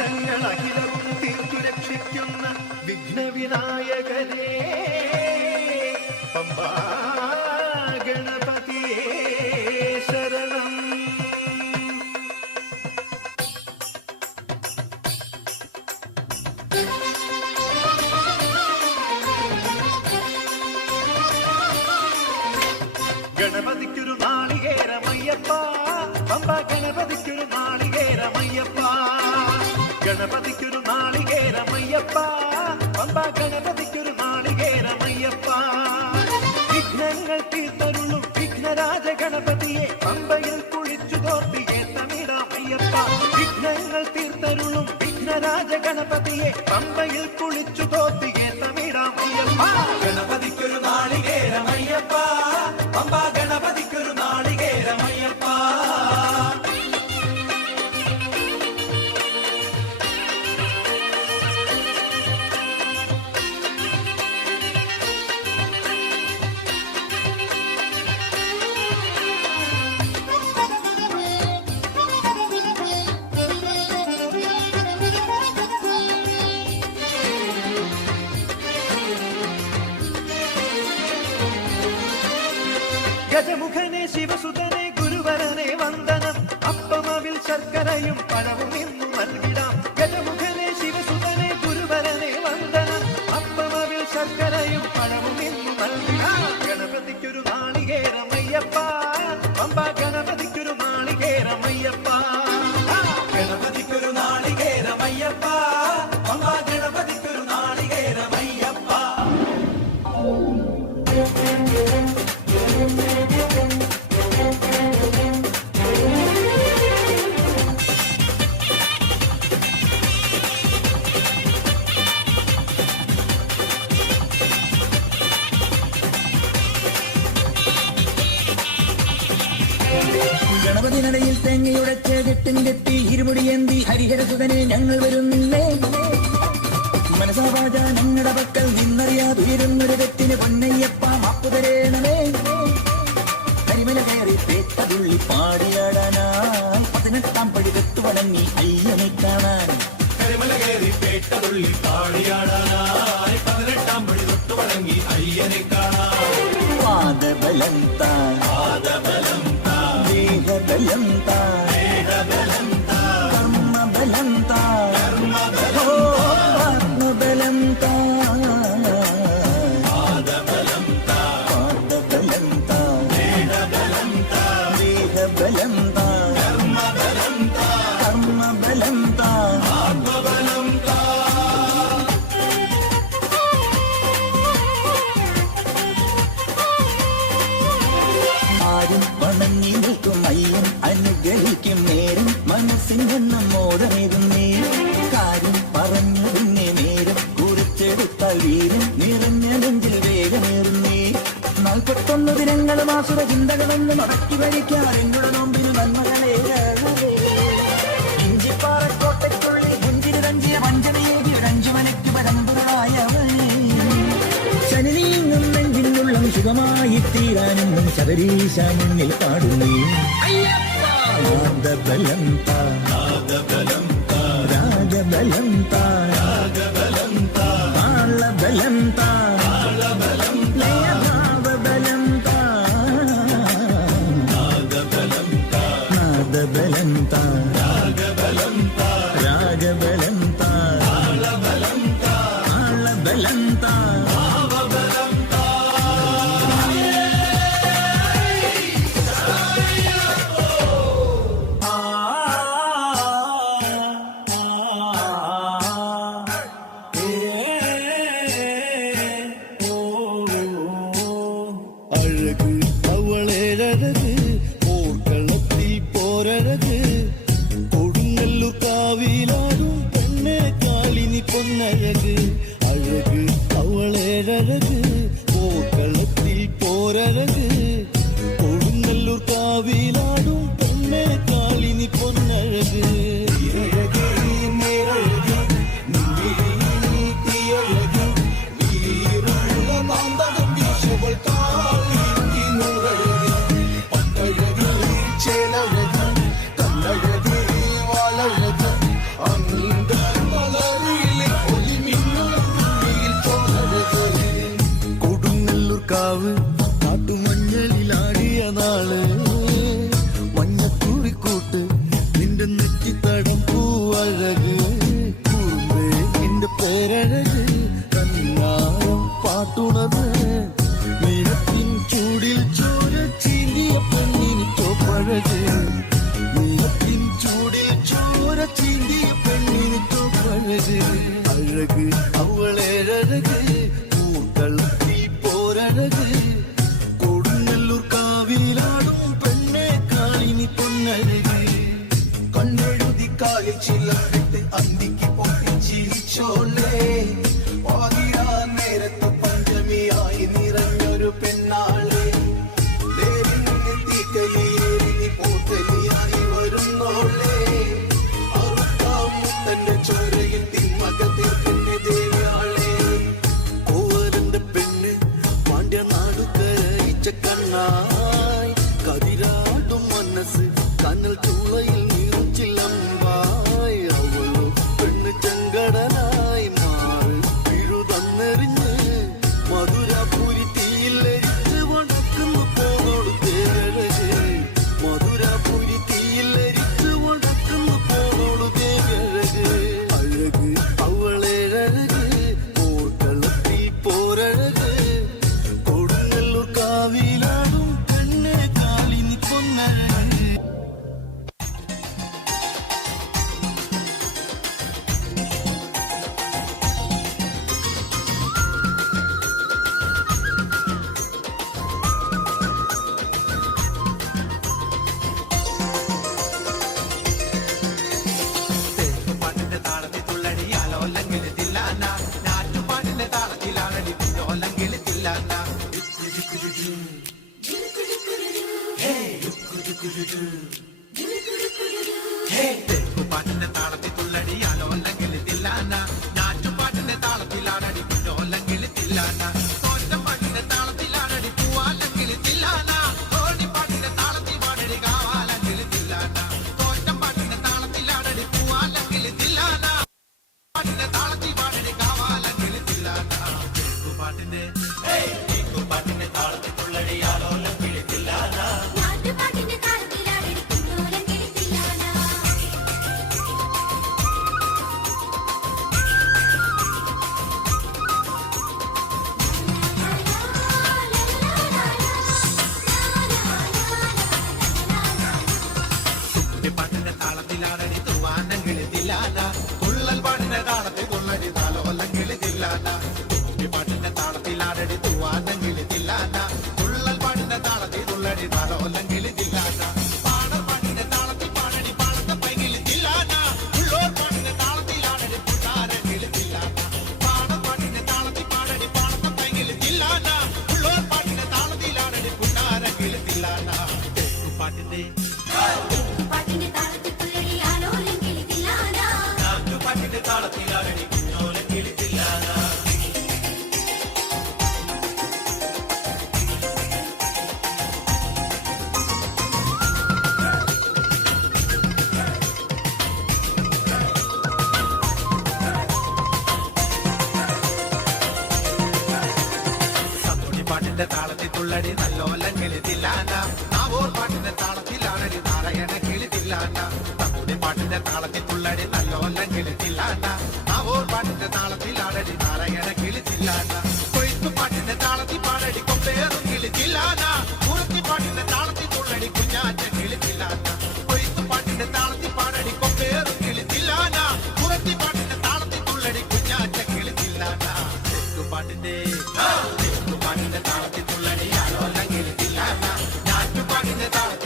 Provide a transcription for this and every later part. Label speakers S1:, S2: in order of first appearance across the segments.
S1: വിഘ്നങ്ങൾ അഖിലവും തീർത്തു രക്ഷിക്കുന്ന വിഘ്നവിനായകനേ. പമ്പാ மாளிகை ரமையப்பா பம்பா கணபதிக்கு ஒரு மாளிகை ரமையப்பா விக்னங்கள் தீர்த்தருளும் விக்னராஜ கணபதியே பம்பையில் குளிச்சு தோர்த்து ஏத்தமிடாம் ஐயப்பா விக்னங்கள் தீர்த்தருளும் விக்னராஜ கணபதியே பம்பையில் குளிச்சு தோர்த்து ஏத்தமிடாம் ஐயப்பா
S2: கணபதிக்கு ஒரு மாளிகை ரமையப்பா பம்பா
S1: ഗജമുഖനെ ശിവസുതനെ ഗുരുവരനെ വന്ദനം അപ്പമവിൽ ശർക്കരയും
S3: ഗണപതിനടയിൽ തേങ്ങയുടച്ച് കെട്ടും കെട്ടി ഇരുമുടിയേന്തി ഹരിഹരസുതനെ ഞങ്ങൾ വരുന്നില്ലേ? മനസാവാച ഞങ്ങളുടെ പക്കൽ നിന്നറിയാതുയരുന്നൊരു തെറ്റിന് പൊന്നയ്യപ്പ മാപ്പു തരേണമേ കരിമല കയറി തേക്കതുള്ളി പാടിയാടാനായി. പതിനെട്ടാം പടി കെത്തു വണങ്ങി അയ്യനെ കാണാൻ.
S2: കരിമല കയറി പേട്ടതുള്ളി പാടിയാടാനായി. പതിനെട്ടാം പടി വഴങ്ങി അയ്യനെ കാണാൻ.
S3: പാദബലം താൻ
S2: പാദബലം
S3: బలంతా നാൽപ്പത്തൊന്ന് ദിനങ്ങളും ആസുര ചിന്തകളൊന്നും അടക്കി ഭരിക്കാൻ എങ്ങളുടെ നോമ്പിന് നന്മകളെ ഇഞ്ചിപ്പാറക്കോട്ടയ്ക്കുള്ളിൽ നെഞ്ചിന് തഞ്ചിയ പഞ്ചമയേകി ഒരഞ്ചുമലയ്ക്ക് പരമ്പൊരുളായവനേ ശനി നീങ്ങും നെഞ്ചിനുള്ളം സുഖമായി തീരാനും ശബരീശ മുന്നിൽ പാടുന്നേ. നാദബലം താ. രാജബലം താ.
S2: രാഗബലം
S4: Baby. love. chocolate. കിളിച്ചില്ലാണ്ട. ആവോർ
S1: പാട്ടിന്റെ താളത്തിൽ ആടടി നാരായണ കിളിച്ചില്ലാണ്ട. കൊയ്ത്തു പാട്ടിന്റെ താളത്തിൽ പാടടി കൊമ്പേറും കിളിച്ചില്ലാണ്ട. കുറുത്തി പാട്ടിന്റെ താളത്തിൽ തുള്ളടി കുഞ്ഞാറ്റ കിളിച്ചില്ലാണ്ട. കൊയ്ത്തു പാട്ടിന്റെ താളത്തിൽ പാടടി കൊമ്പേറും കിളിച്ചില്ലാണ്ട. കുറുത്തി പാട്ടിന്റെ താളത്തിൽ തുള്ളടി കുഞ്ഞാറ്റ കിളിച്ചില്ലാണ്ട. തെക്കുപാട്ടിന്റെ തെക്കുപാട്ടിന്റെ താളത്തിൽ തുള്ളടി ആലോലം
S5: കിളിച്ചില്ലാണ്ട. ഞാറ്റുപാട്ടിന്റെ താളത്തിൽ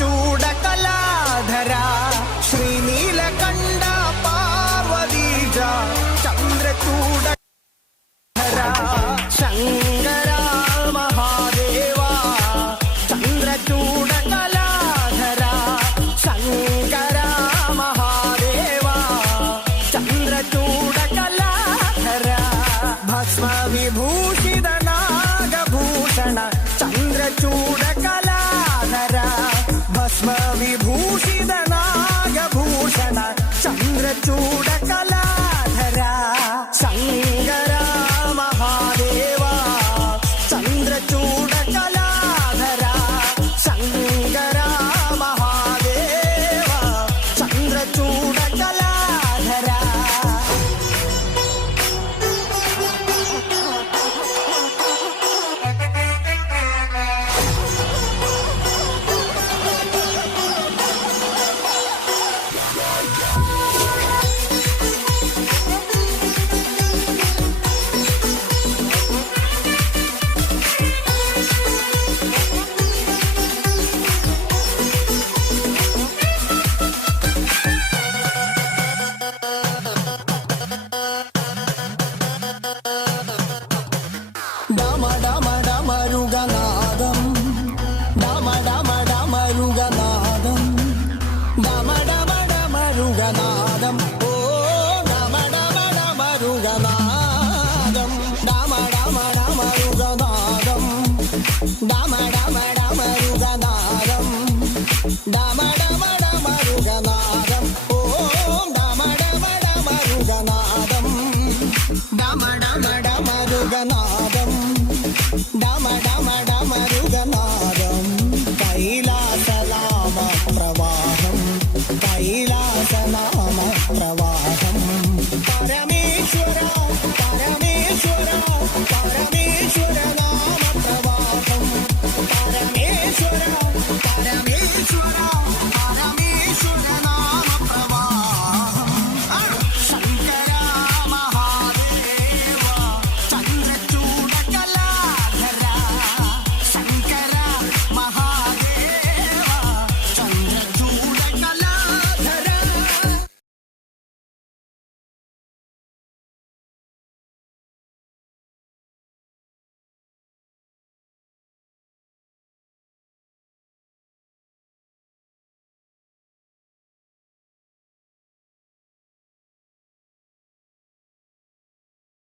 S5: ചൂട to Now me